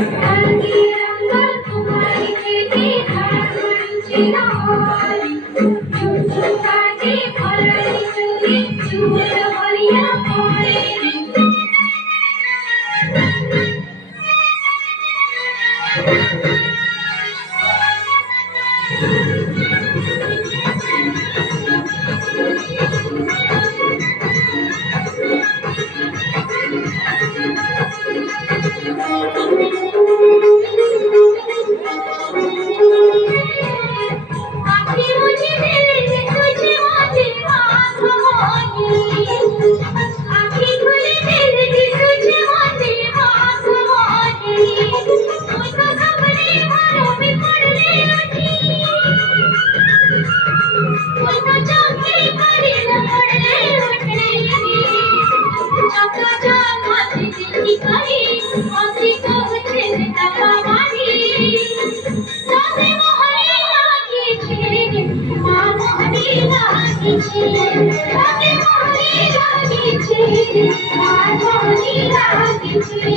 रंगी रंग तुम्हारी बेटी धारणची राहारी चुचुकाची फराळी चुरी चूर हरिया पाळे आखी मुझी दिल तुझे माझे आसमानी आखी खुली दिल तुझे माझे आसमानी तुझको सपने भरो में पड़ने लगी तुझको चाहते पड़ी न पड़ने उठने चाचा चाचा दिल की कही हंसी तो उठे तका मारी सासे मोहनी लागी छे मां मोहनी लागी छे सासे मोहनी लागी छे मां मोहनी लागी छे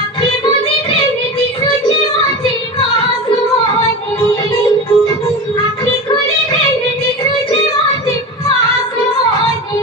आखी मुझे दिल तुझे माझे आसमानी आखी खुली दिल तुझे माझे आसमानी